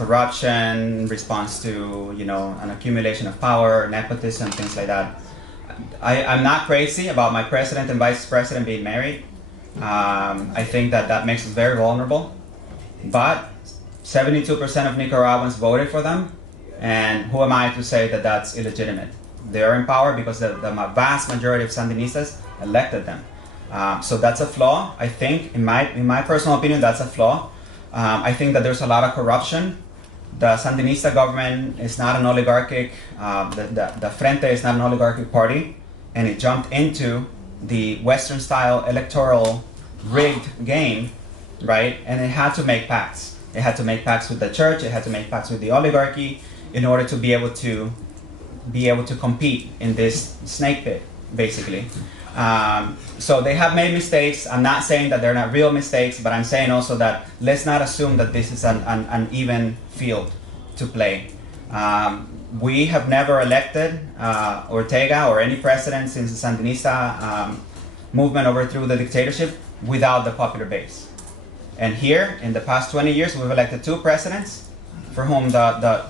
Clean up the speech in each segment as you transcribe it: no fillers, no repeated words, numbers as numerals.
corruption, response to, you know, an accumulation of power, nepotism, things like that. I'm not crazy about my president and vice president being married. I think that that makes us very vulnerable. But 72% of Nicaraguans voted for them, and who am I to say that that's illegitimate? They are in power because the vast majority of Sandinistas elected them. So that's a flaw. I think, in my personal opinion, that's a flaw. I think that there's a lot of corruption. The Sandinista government is not an oligarchic, the Frente is not an oligarchic party, and it jumped into the Western-style electoral rigged game, right? And it had to make pacts. It had to make pacts with the church, it had to make pacts with the oligarchy in order to be able to compete in this snake pit, basically. So they have made mistakes. I'm not saying that they're not real mistakes, but I'm saying also that let's not assume that this is an even field to play. We have never elected Ortega or any president since the Sandinista movement overthrew the dictatorship without the popular base. And here, in the past 20 years, we've elected 2 presidents for whom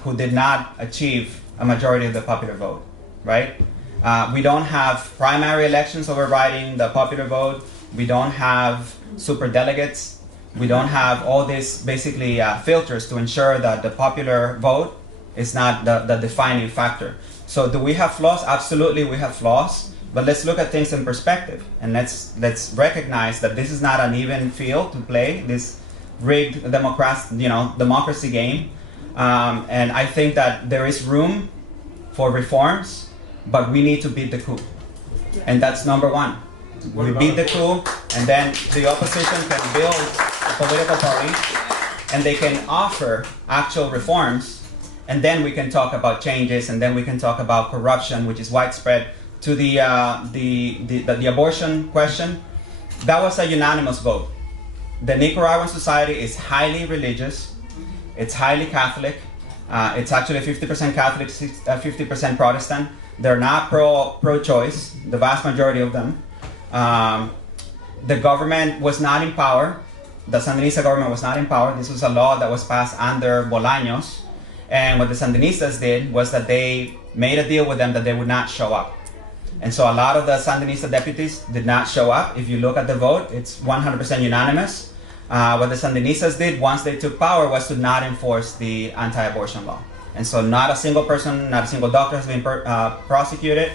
who did not achieve a majority of the popular vote, right? We don't have primary elections overriding the popular vote. We don't have super delegates. We don't have all these basically filters to ensure that the popular vote is not the defining factor. So do we have flaws? Absolutely, we have flaws. But let's look at things in perspective, and let's recognize that this is not an even field to play, this rigged democracy game. And I think that there is room for reforms, but we need to beat the coup. And that's number one. We beat the coup, and then the opposition can build a political party, and they can offer actual reforms, and then we can talk about changes, and then we can talk about corruption, which is widespread. To the abortion question, that was a unanimous vote. The Nicaraguan society is highly religious, it's highly Catholic, it's actually 50% Catholic, 50% Protestant. They're not pro-choice, the vast majority of them. The government was not in power. The Sandinista government was not in power. This was a law that was passed under Bolaños. And what the Sandinistas did was that they made a deal with them that they would not show up. And so a lot of the Sandinista deputies did not show up. If you look at the vote, it's 100% unanimous. What the Sandinistas did once they took power was to not enforce the anti-abortion law. And so not a single person, not a single doctor has been prosecuted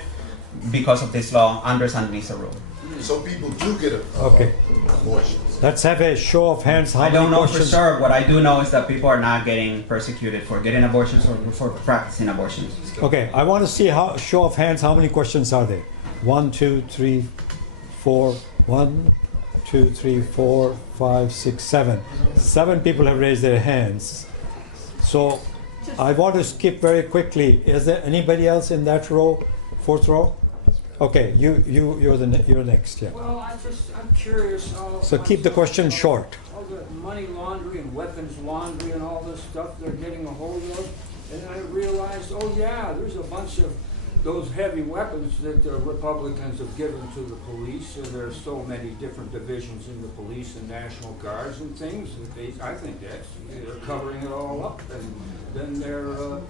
because of this law under Sandinista rule. So people do get abortions. Let's have a show of hands. I don't know for sure. What I do know is that people are not getting persecuted for getting abortions or for practicing abortions. Okay, I want to see show of hands. How many questions are there? 1, 2, 3, 4. 1, 2, 3, 4, 5, 6, 7. 7 people have raised their hands. So I want to skip very quickly. Is there anybody else in that row, 4th row? Okay, you're next. Yeah. Well, I'm curious. So keep the question short. All the money laundering and weapons laundering and all this stuff they're getting a hold of, and I realized, oh yeah, there's a bunch of those heavy weapons that the Republicans have given to the police. And there's so many different divisions in the police and National Guards and things. I think they're covering it all up, and then they're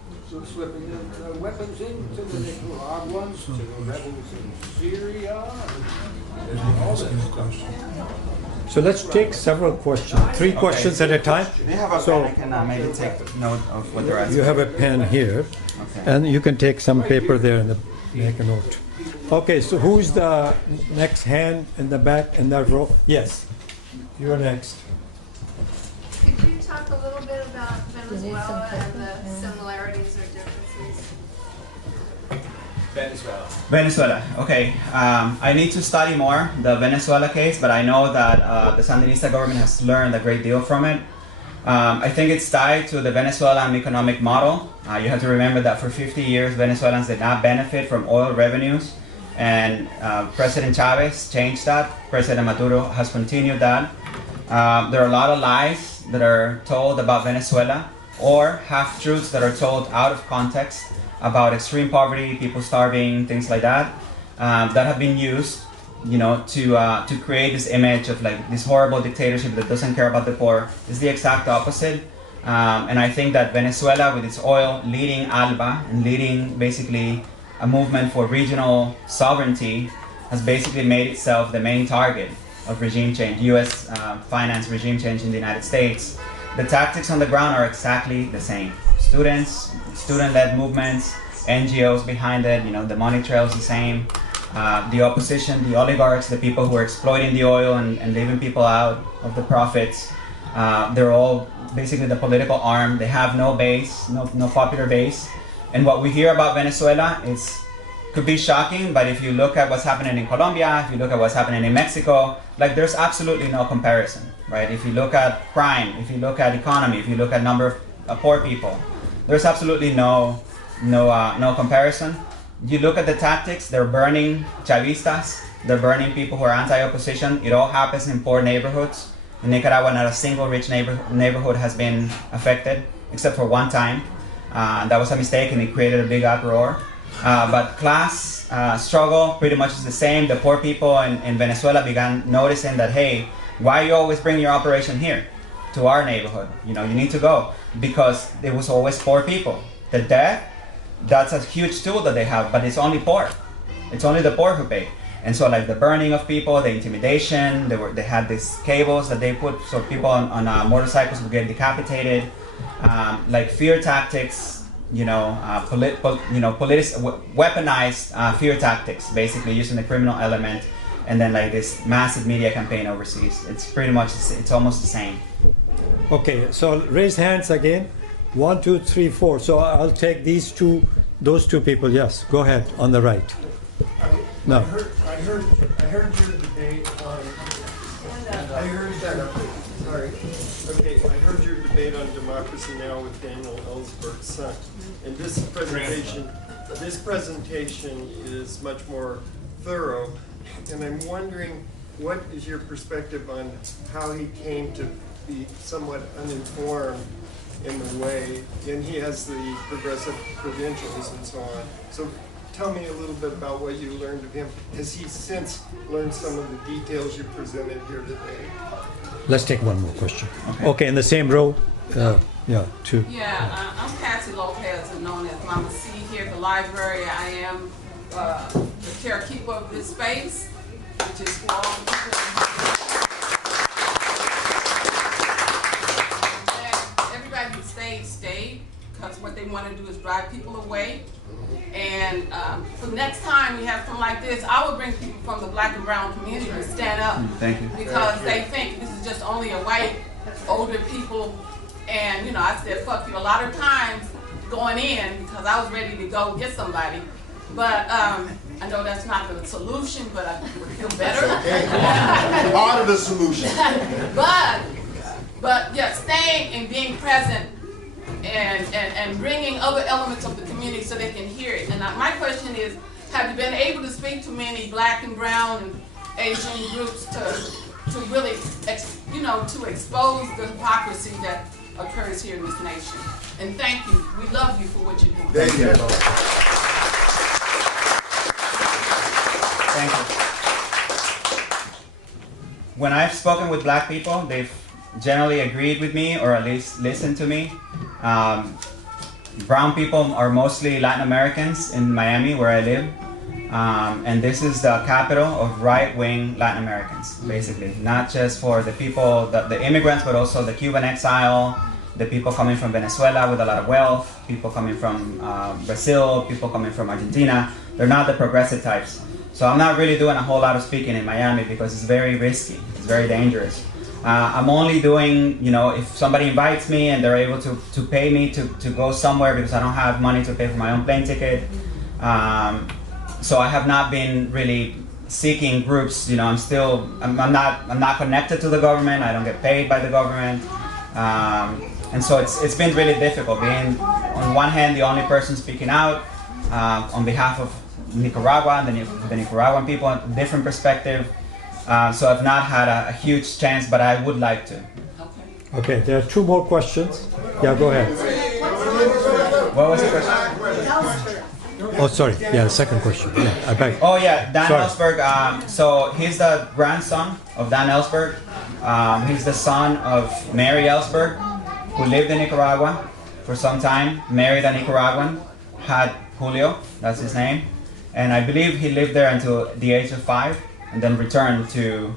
slipping the weapons into the Nicaraguans, to the rebels in Syria, and all that stuff. So let's take several questions. 3 questions at a time. Do you have a pen? I can maybe take note of what they're asking. You have a pen here, and you can take some paper there and make a note. Okay, so who's the next hand in the back in that row? Yes, you're next. Could you talk a little bit about Venezuela and the similarities or differences? Venezuela. Okay. I need to study more the Venezuela case, but I know that the Sandinista government has learned a great deal from it. I think it's tied to the Venezuelan economic model. You have to remember that for 50 years, Venezuelans did not benefit from oil revenues, and President Chavez changed that. President Maduro has continued that. There are a lot of lies that are told about Venezuela, or half-truths that are told out of context about extreme poverty, people starving, things like that, that have been used, to create this image of like this horrible dictatorship that doesn't care about the poor. It's the exact opposite. And I think that Venezuela, with its oil, leading ALBA and leading basically a movement for regional sovereignty, has basically made itself the main target of regime change, U.S. Finance regime change in the United States. The tactics on the ground are exactly the same. Students, student-led movements, NGOs behind it, the money trail is the same. The opposition, the oligarchs, the people who are exploiting the oil and leaving people out of the profits, they're all basically the political arm. They have no base, no popular base. And what we hear about Venezuela could be shocking, but if you look at what's happening in Colombia, if you look at what's happening in Mexico, there's absolutely no comparison, right? If you look at crime, if you look at economy, if you look at number of poor people, there's absolutely no comparison. You look at the tactics, they're burning Chavistas, they're burning people who are anti-opposition. It all happens in poor neighborhoods. In Nicaragua, not a single rich neighborhood has been affected, except for one time. That was a mistake and it created a big uproar. But class struggle pretty much is the same. The poor people in Venezuela began noticing that, hey, why you always bring your operation here to our neighborhood? You need to go, because it was always poor people. The debt, that's a huge tool that they have, but it's only poor. It's only the poor who pay. And so the burning of people, the intimidation, they had these cables that they put so people on motorcycles would get decapitated, fear tactics, weaponized fear tactics, basically using the criminal element, and then this massive media campaign overseas. It's almost the same. Okay, so raise hands again. 1, 2, 3, 4. So I'll take those two people. Yes, go ahead on the right. No. I heard your debate on. I heard your debate on Democracy Now! With Daniel Ellsberg's son, and this presentation is much more thorough, and I'm wondering what is your perspective on how he came to be somewhat uninformed in the way, and he has the progressive credentials and so on. So tell me a little bit about what you learned of him. Has he since learned some of the details you presented here today? Let's take one more question. Okay, in the same row. Yeah, two. Yeah, I'm Patsy Lopez, known as Mama C here at the library. I am the carekeeper of this space, which is for all the people. Everybody who stayed, because what they want to do is drive people away. And for the next time we have something like this, I would bring people from the black and brown community to stand up. Thank you. Because they think this is just only a white, older people. And, I said, fuck you a lot of times going in because I was ready to go get somebody. But I know that's not the solution, but I feel better. Part of the solution. But yeah, staying and being present and bringing other elements of the community so they can hear it. And my question is, have you been able to speak to many black and brown and Asian groups to really, to expose the hypocrisy that occurs here in this nation? And thank you. We love you for what you're doing. Thank you. Thank you. When I've spoken with black people, they've generally agreed with me, or at least listened to me. Brown people are mostly Latin Americans in Miami, where I live. And this is the capital of right-wing Latin Americans, basically. Not just for the people, the immigrants, but also the Cuban exile, the people coming from Venezuela with a lot of wealth, people coming from Brazil, people coming from Argentina. They're not the progressive types. So I'm not really doing a whole lot of speaking in Miami because it's very risky, it's very dangerous. I'm only doing, if somebody invites me and they're able to pay me to go somewhere because I don't have money to pay for my own plane ticket. So I have not been really seeking groups. I'm not connected to the government. I don't get paid by the government. And so it's been really difficult being, on one hand, the only person speaking out on behalf of Nicaragua and the Nicaraguan people, a different perspective. So I've not had a huge chance, but I would like to. Okay, there are two more questions. Yeah, go ahead. What was the question? Oh, sorry. Yeah, the second question. Yeah, I beg. Oh, yeah, Dan Sorry. Ellsberg. So he's the grandson of Dan Ellsberg. He's the son of Mary Ellsberg. who lived in Nicaragua for some time, married a Nicaraguan, had Julio, that's his name, and I believe he lived there until the age of 5 and then returned to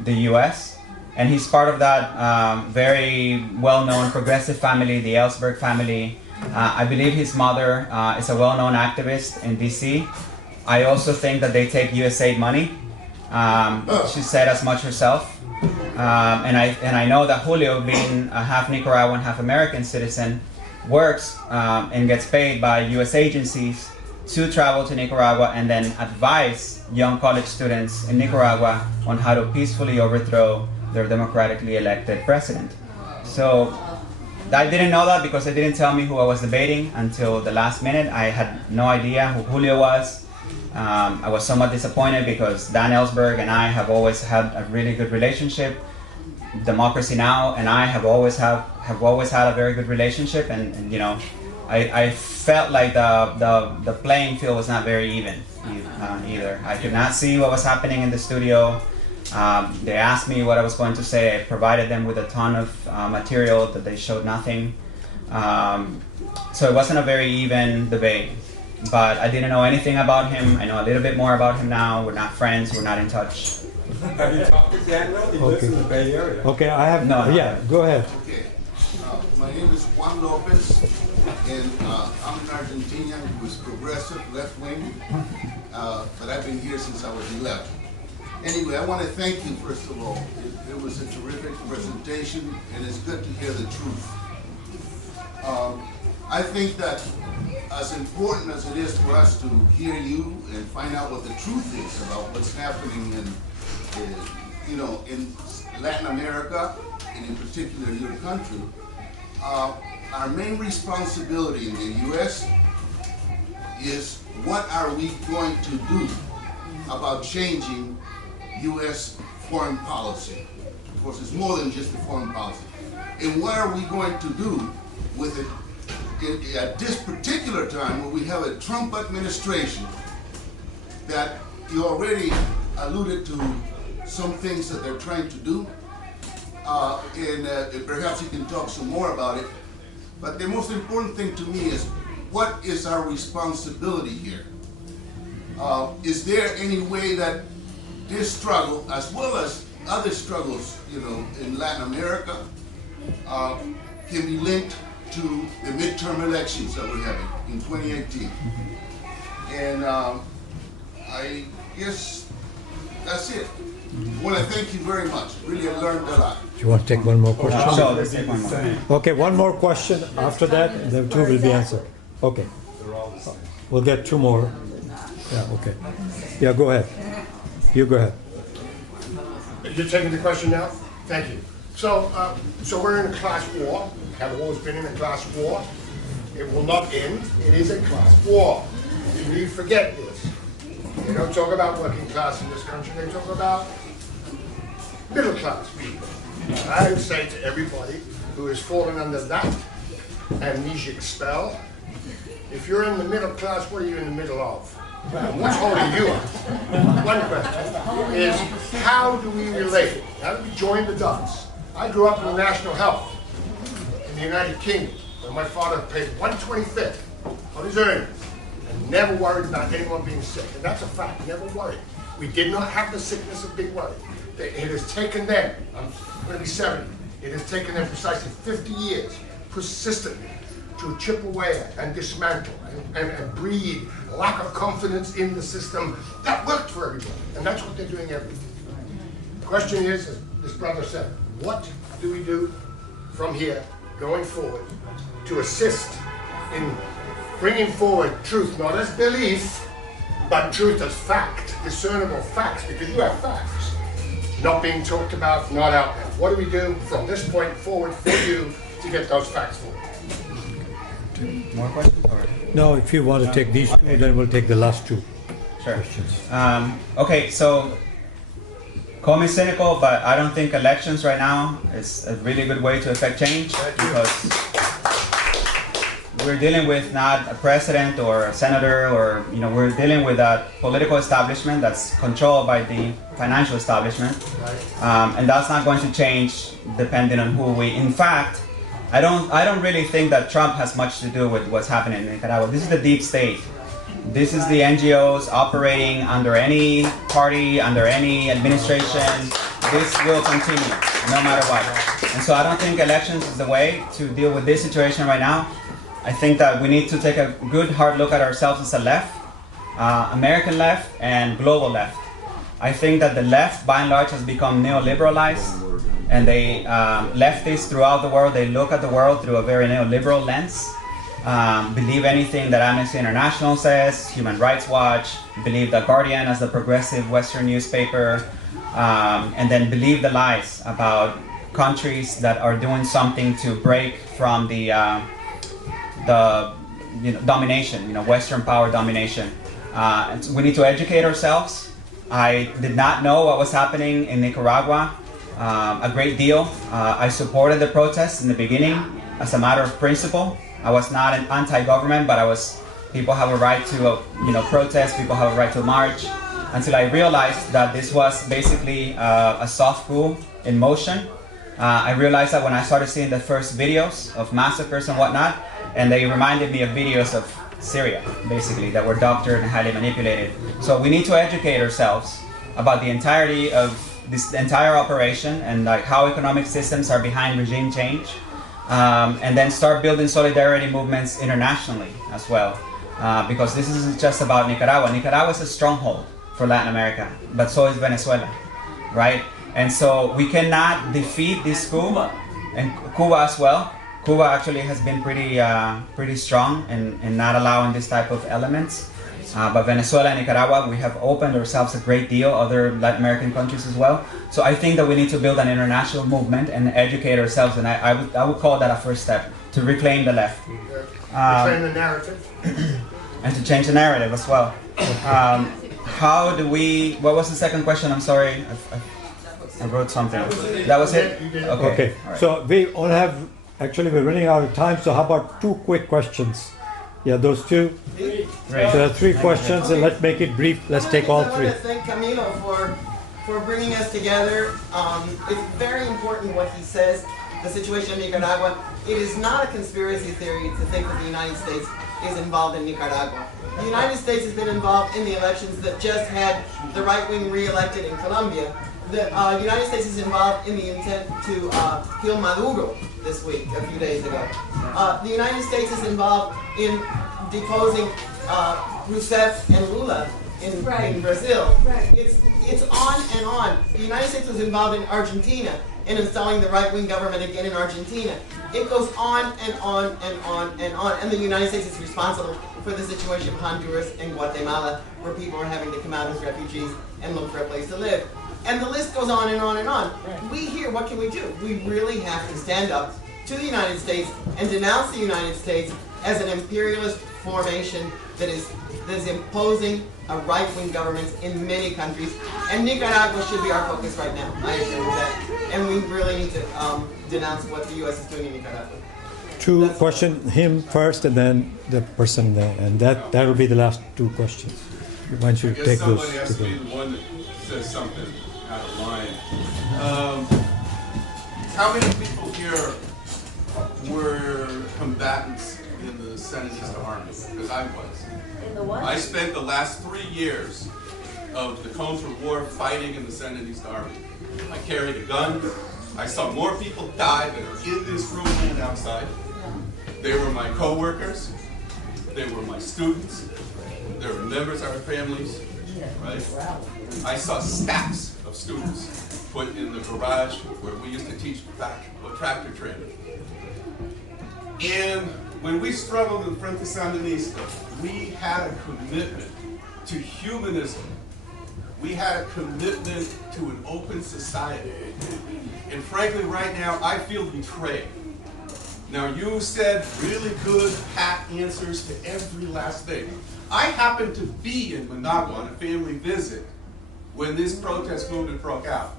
the US. And he's part of that very well-known progressive family, the Ellsberg family. I believe his mother is a well-known activist in DC. I also think that they take USAID money. She said as much herself. And I know that Julio, being a half Nicaraguan, half American citizen, works and gets paid by US agencies to travel to Nicaragua and then advise young college students in Nicaragua on how to peacefully overthrow their democratically elected president. So I didn't know that because they didn't tell me who I was debating until the last minute. I had no idea who Julio was. I was somewhat disappointed because Dan Ellsberg and I have always had a really good relationship. Democracy Now! And I have always had a very good relationship, and you know, I felt like the playing field was not very even either. I could not see what was happening in the studio. They asked me what I was going to say. I provided them with a ton of material that they showed nothing. So it wasn't a very even debate. But I didn't know anything about him. I know a little bit more about him now. We're not friends. We're not in touch. Have you talked to Daniel? He lives in the Bay Area. Okay, I have No. Yeah, go ahead. Okay. My name is Juan Lopez, and I'm an Argentinian who is progressive, left-wing, but I've been here since I was 11. Anyway, I want to thank you, first of all. It was a terrific presentation, and it's good to hear the truth. I think that as important as it is for us to hear you and find out what the truth is about what's happening in Latin America, and in particular your country, our main responsibility in the U.S. is what are we going to do about changing U.S. foreign policy. Of course, it's more than just the foreign policy. And what are we going to do with it at this particular time when we have a Trump administration that you already alluded to some things that they're trying to do, and perhaps you can talk some more about it. But the most important thing to me is, what is our responsibility here? Is there any way that this struggle, as well as other struggles, in Latin America, can be linked to the midterm elections that we're having in 2018? And I guess that's it. I want to thank you very much. Really, I learned a lot. Do you want to take one more question? So let's take one more. Okay, one more question. After that, the two will be answered. Okay. We'll get two more. Yeah, okay. Yeah, go ahead. You go ahead. You're taking the question now? Thank you. So we're in a class war. Have always been in a class war. It will not end. It is a class war. You need to forget this. They don't talk about working class in this country. They talk about middle class people. I would say to everybody who has fallen under that amnesic spell, if you're in the middle class, what are you in the middle of? And what's holding you up? One question is, how do we relate? How do we join the dots? I grew up in national health in the United Kingdom, where my father paid 1/25 of his earnings and never worried about anyone being sick. And that's a fact, never worried. We did not have the sickness of big worry. It has taken them, I'm going to be 70, it has taken them precisely 50 years, persistently, to chip away and dismantle and breed a lack of confidence in the system that worked for everybody. And that's what they're doing every day. The question is, as this brother said, what do we do from here going forward to assist in bringing forward truth, not as belief, but truth as fact, discernible facts, because you have facts not being talked about, not out there. What do we do from this point forward for you to get those facts forward? More questions? Or? No, if you want to take these two, then we'll take the last two Sure. questions. Okay, so call me cynical, but I don't think elections right now is a really good way to affect change, because we're dealing with not a president or a senator, or we're dealing with a political establishment that's controlled by the financial establishment, and that's not going to change depending on who we. In fact, I don't really think that Trump has much to do with what's happening in Nicaragua. This is the deep state. This is the NGOs operating under any party, under any administration. This will continue, no matter what. And so I don't think elections is the way to deal with this situation right now. I think that we need to take a good, hard look at ourselves as a left, American left and global left. I think that the left, by and large, has become neoliberalized, and they leftists throughout the world, they look at the world through a very neoliberal lens. Believe anything that Amnesty International says, Human Rights Watch, believe The Guardian as the progressive Western newspaper, and then believe the lies about countries that are doing something to break from the domination, Western power domination. We need to educate ourselves. I did not know what was happening in Nicaragua a great deal. I supported the protests in the beginning as a matter of principle. I was not an anti-government, but people have a right to protest, people have a right to march, until I realized that this was basically a soft coup in motion. I realized that when I started seeing the first videos of massacres and whatnot, and they reminded me of videos of Syria, basically, that were doctored and highly manipulated. So we need to educate ourselves about the entirety of this entire operation and like how economic systems are behind regime change, and then start building solidarity movements internationally as well, because this isn't just about Nicaragua. Nicaragua is a stronghold for Latin America, but so is Venezuela, right? And so we cannot defeat this coup, and Cuba as well. Cuba actually has been pretty strong in not allowing this type of elements. But Venezuela and Nicaragua, we have opened ourselves a great deal, other Latin American countries as well. So I think that we need to build an international movement and educate ourselves, and I would call that a first step to reclaim the left. Reclaim the narrative. And to change the narrative as well. How do we, what was the second question? I'm sorry, I wrote something. That was it? Okay. All right. So we all have, actually we're running out of time, so how about 2 quick questions? Yeah, those 2. Great. There are 3 questions, and let's make it brief. Let's take all 3. I want to thank Camilo for bringing us together. It's very important what he says, the situation in Nicaragua. It is not a conspiracy theory to think that the United States is involved in Nicaragua. The United States has been involved in the elections that just had the right wing re-elected in Colombia. The United States is involved in the intent to kill Maduro this week, a few days ago. The United States is involved in deposing Rousseff and Lula in Brazil. Right. It's on and on. The United States was involved in Argentina in installing the right-wing government again in Argentina. It goes on and on and on and on. And the United States is responsible for the situation of Honduras and Guatemala, where people are having to come out as refugees and look for a place to live. And the list goes on and on and on. We here, what can we do? We really have to stand up to the United States and denounce the United States as an imperialist formation that is imposing a right-wing government in many countries. And Nicaragua should be our focus right now. I agree with that. And we really need to denounce what the U.S. is doing in Nicaragua. 2 questions, him first, and then the person there, and that will be the last 2 questions. Why don't you take those? Somebody has to be the one that says something out of line. How many people here were combatants in the Sandinista army? Because I was. In the what? I spent the last 3 years of the Contra War fighting in the Sandinista army. I carried a gun. I saw more people die than are in this room and outside. They were my co-workers. They were my students. They were members of our families. Right? I saw stacks of students put in the garage where we used to teach tractor training. And when we struggled in Frente Sandinista, we had a commitment to humanism. We had a commitment to an open society. And frankly, right now, I feel betrayed. Now, you said really good, pat answers to every last thing. I happened to be in Managua on a family visit when this protest movement broke out.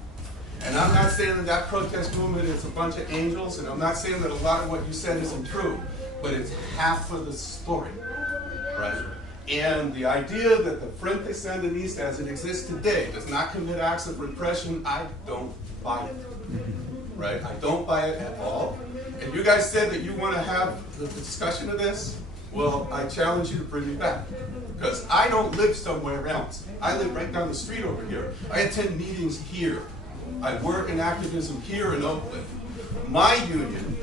And I'm not saying that that protest movement is a bunch of angels, and I'm not saying that a lot of what you said isn't true, but it's half of the story, right? And the idea that the Frente Sandinista as it exists today does not commit acts of repression, I don't buy it, right? I don't buy it at all. And you guys said that you want to have the discussion of this. Well, I challenge you to bring me back. Because I don't live somewhere else. I live right down the street over here. I attend meetings here. I work in activism here in Oakland. My union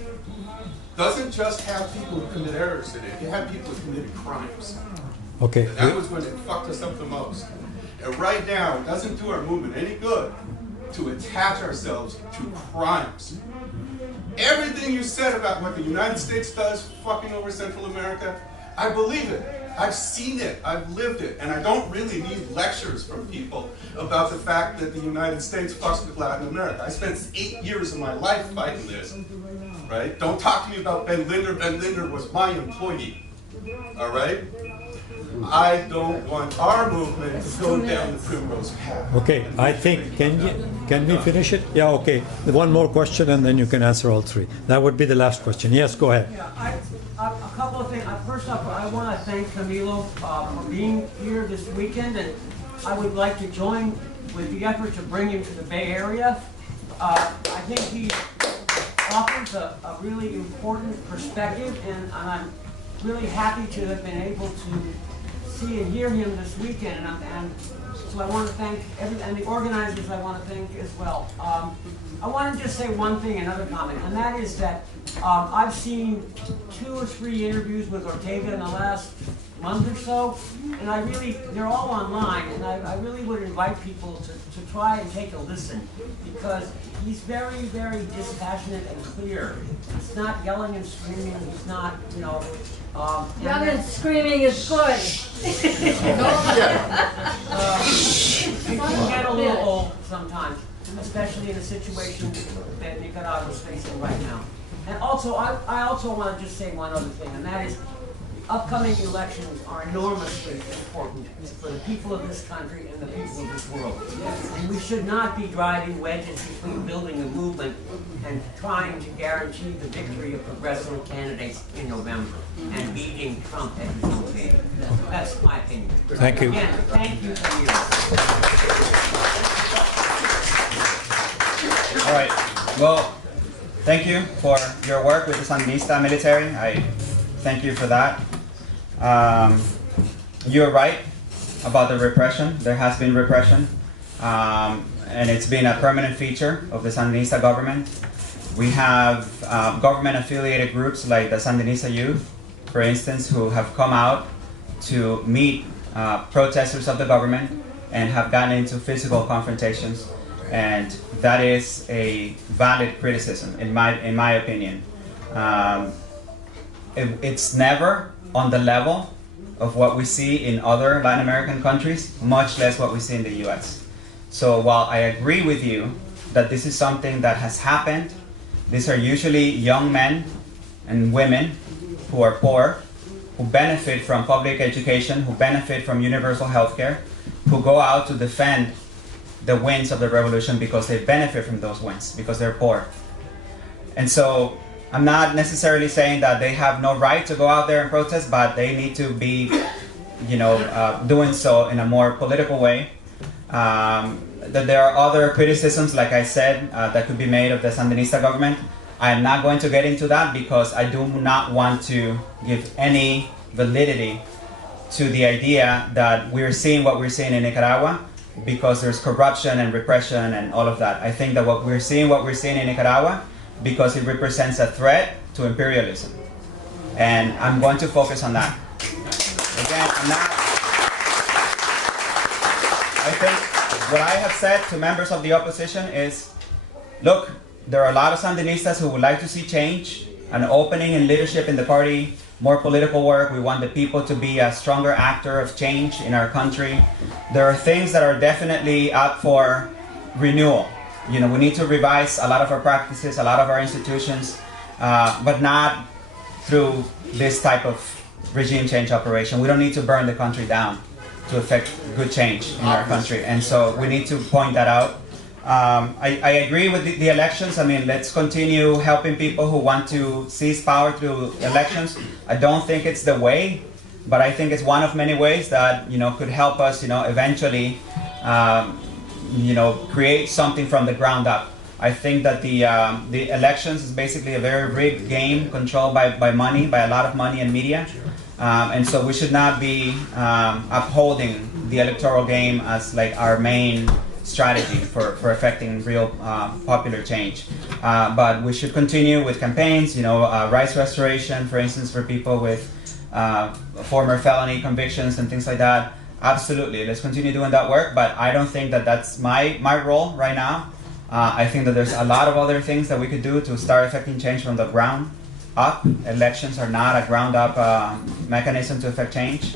doesn't just have people who commit errors in it. You have people who committed crimes. Okay. And that was when it fucked us up the most. And right now, it doesn't do our movement any good to attach ourselves to crimes. Everything you said about what the United States does fucking over Central America, I believe it. I've seen it, I've lived it, and I don't really need lectures from people about the fact that the United States fucks with Latin America. I spent 8 years of my life fighting this, right? Don't talk to me about Ben Linder. Ben Linder was my employee, all right? I don't want our movement to go down the primrose path. Okay, I think, can we finish it? Yeah, okay. One more question and then you can answer all three. That would be the last question. Yes, go ahead. Yeah, a couple of things. First off, I want to thank Camilo for being here this weekend, and I would like to join with the effort to bring him to the Bay Area. I think he offers a really important perspective, and I'm really happy to have been able to see and hear him this weekend, and so I want to thank and the organizers I want to thank as well. I want to just say one thing, another comment, and that is that I've seen 2 or 3 interviews with Ortega in the last month or so, and they're all online, and I really would invite people to try and take a listen, because he's very, very dispassionate and clear. He's not yelling and screaming, he's not, Yelling and screaming is good. It can get a little old sometimes, especially in a situation that Nicaragua is facing right now. And also, I also want to just say one other thing, and that is upcoming elections are enormously important for the people of this country and the people of this world. And we should not be driving wedges between building a movement and trying to guarantee the victory of progressive candidates in November and beating Trump at his own game. That's my opinion. Thank you. Again, thank you for you. All right. Well, thank you for your work with the Sandinista military. I thank you for that. You're right about the repression. There has been repression, and it's been a permanent feature of the Sandinista government. We have government-affiliated groups like the Sandinista Youth, for instance, who have come out to meet protesters of the government and have gotten into physical confrontations, and that is a valid criticism, in my opinion. It's never on the level of what we see in other Latin American countries, much less what we see in the US. So while I agree with you that this is something that has happened, these are usually young men and women who are poor, who benefit from public education, who benefit from universal health care, who go out to defend the wins of the revolution because they benefit from those wins, because they're poor. And so I'm not necessarily saying that they have no right to go out there and protest, but they need to be, doing so in a more political way. That there are other criticisms, like I said, that could be made of the Sandinista government. I am not going to get into that because I do not want to give any validity to the idea that we're seeing what we're seeing in Nicaragua because there's corruption and repression and all of that. I think that what we're seeing in Nicaragua because it represents a threat to imperialism. And I'm going to focus on that. Again, I think what I have said to members of the opposition is, look, there are a lot of Sandinistas who would like to see change, an opening in leadership in the party, more political work. We want the people to be a stronger actor of change in our country. There are things that are definitely up for renewal. We need to revise a lot of our practices, a lot of our institutions, but not through this type of regime change operation. We don't need to burn the country down to effect good change in our country. And so we need to point that out. I agree with the elections. I mean, let's continue helping people who want to seize power through elections. I don't think it's the way, but I think it's one of many ways that, could help us, eventually, create something from the ground up. I think that the elections is basically a very rigged game controlled by money, by a lot of money and media. And so we should not be upholding the electoral game as like our main strategy for affecting real popular change. But we should continue with campaigns, rights restoration, for instance, for people with former felony convictions and things like that. Absolutely, let's continue doing that work, but I don't think that that's my role right now. I think that there's a lot of other things that we could do to start affecting change from the ground up. Elections are not a ground up mechanism to affect change.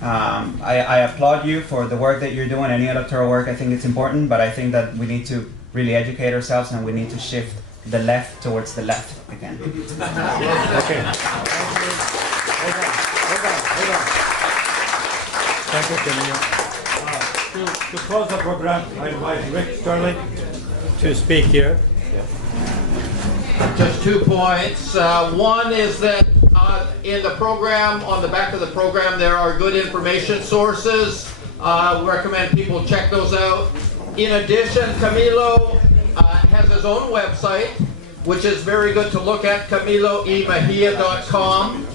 I applaud you for the work that you're doing, any electoral work. I think it's important, but I think that we need to really educate ourselves and we need to shift the left towards the left again. Okay. Hold on. Thank you, Camilo. To close the program, I invite Rick Sterling to speak here. Just 2 points. One is that in the program, on the back of the program, there are good information sources. We recommend people check those out. In addition, Camilo has his own website, which is very good to look at, CamiloEMejia.com.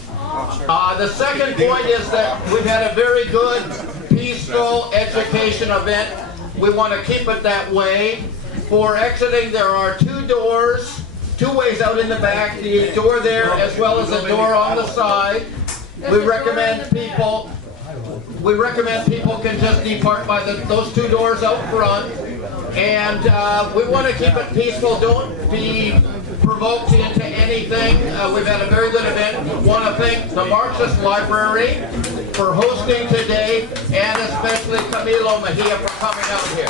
The second point is that we've had a very good, peaceful education event. We want to keep it that way. For exiting, there are 2 doors, 2 ways out in the back, the door there as well as a door on the side. We recommend people can just depart by those 2 doors out front. And we want to keep it peaceful. Don't be provoked into anything. We've had a very good event. We want to thank the Marxist Library for hosting today, and especially Camilo Mejia for coming out here.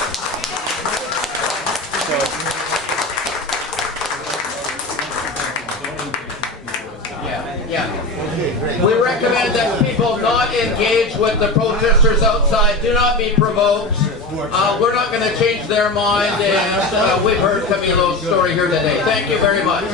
We recommend that people not engage with the protesters outside. Do not be provoked. We're not going to change their mind, and we've heard Camilo's story here today. Thank you very much.